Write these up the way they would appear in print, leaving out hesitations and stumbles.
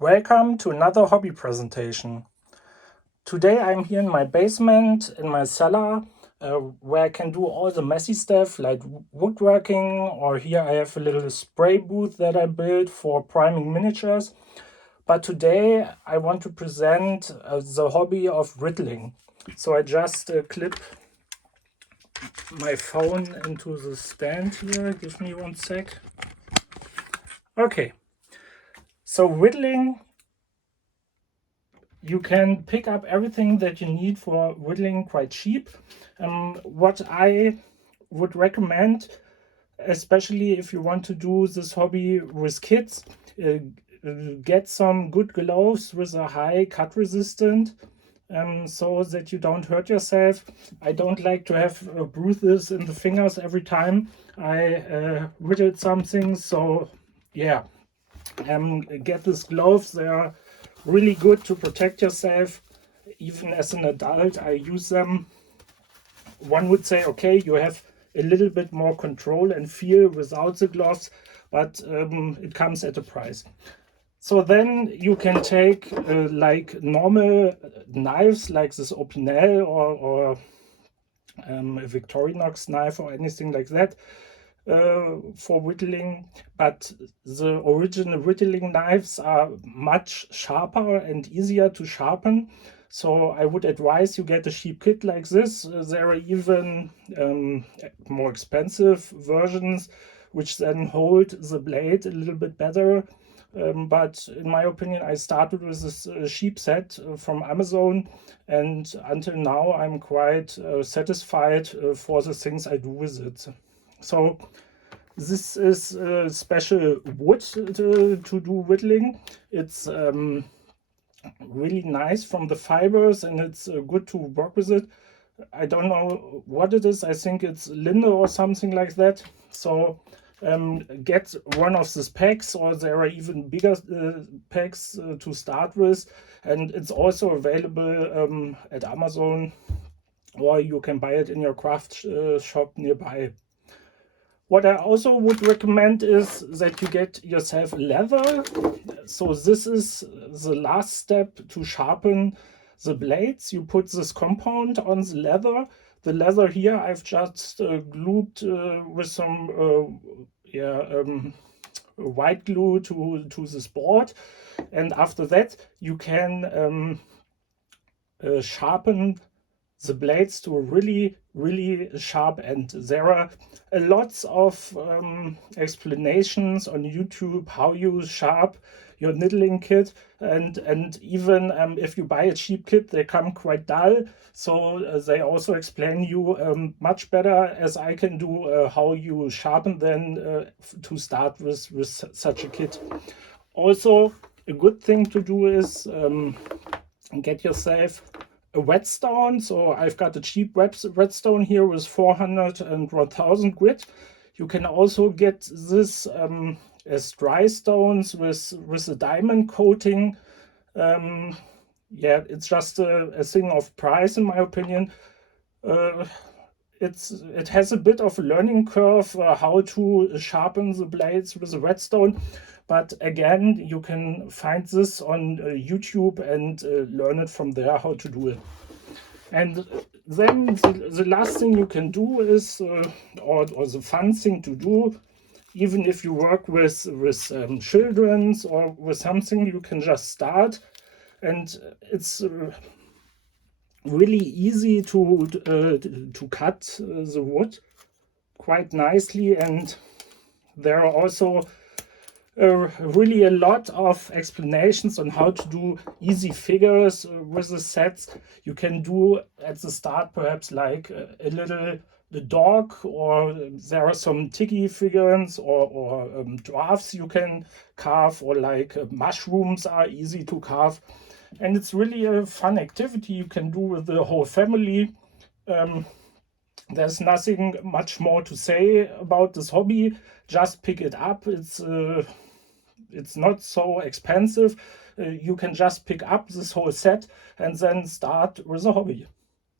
Welcome to another hobby presentation. Today I'm here in my basement, in my cellar, where I can do all the messy stuff like woodworking, or here I have a little spray booth that I built for priming miniatures. But today I want to present the hobby of whittling. So I just clip my phone into the stand here. Give me one sec. Okay, so whittling, you can pick up everything that you need for whittling quite cheap. What I would recommend, especially if you want to do this hobby with kids, uh, get some good gloves with a high cut resistant, so that you don't hurt yourself. I don't like to have bruises in the fingers every time I whittle something. So yeah, get these gloves. They are really good to protect yourself. Even as an adult, I use them. One would say, okay, you have a little bit more control and feel without the gloves, but it comes at a price. So then you can take like normal knives, like this Opinel or a Victorinox knife or anything like that, for whittling, but the original whittling knives are much sharper and easier to sharpen. So I would advise you get a cheap kit like this. There are even more expensive versions which then hold the blade a little bit better. But in my opinion, I started with this cheap set from Amazon, and until now I'm quite satisfied for the things I do with it. So this is a special wood to do whittling. It's really nice from the fibers, and it's good to work with it. I don't know what it is. I think it's linde or something like that. So get one of these packs, or there are even bigger packs to start with. And it's also available at Amazon, or you can buy it in your craft shop nearby. What I also would recommend is that you get yourself leather. So this is the last step to sharpen the blades. You put this compound on the leather. The leather here I've just glued with some white glue to this board. And after that you can sharpen the blades to a really sharp end. There are lots of explanations on YouTube how you sharp your needling kit, and even if you buy a cheap kit, they come quite dull. So they also explain you much better as I can do how you sharpen then to start with such a kit. Also, a good thing to do is get yourself a whetstone. So I've got a cheap whetstone here with 400 and 1000 grit. You can also get this as dry stones with a diamond coating. Yeah, it's just a thing of price in my opinion. It has a bit of a learning curve how to sharpen the blades with a whetstone, but again you can find this on YouTube and learn it from there how to do it. And then the last thing you can do is or the fun thing to do, even if you work with children's or with something, you can just start, and it's really easy to cut the wood quite nicely. And there are also really a lot of explanations on how to do easy figures with the sets. You can do at the start perhaps like a little the dog, or there are some tiki figurines or dwarfs you can carve, or like mushrooms are easy to carve. And it's really a fun activity you can do with the whole family. There's nothing much more to say about this hobby. Just pick it up. It's not so expensive. You can just pick up this whole set and then start with a hobby.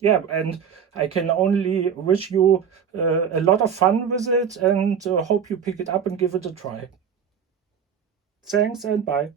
Yeah, and I can only wish you a lot of fun with it, and hope you pick it up and give it a try. Thanks and bye.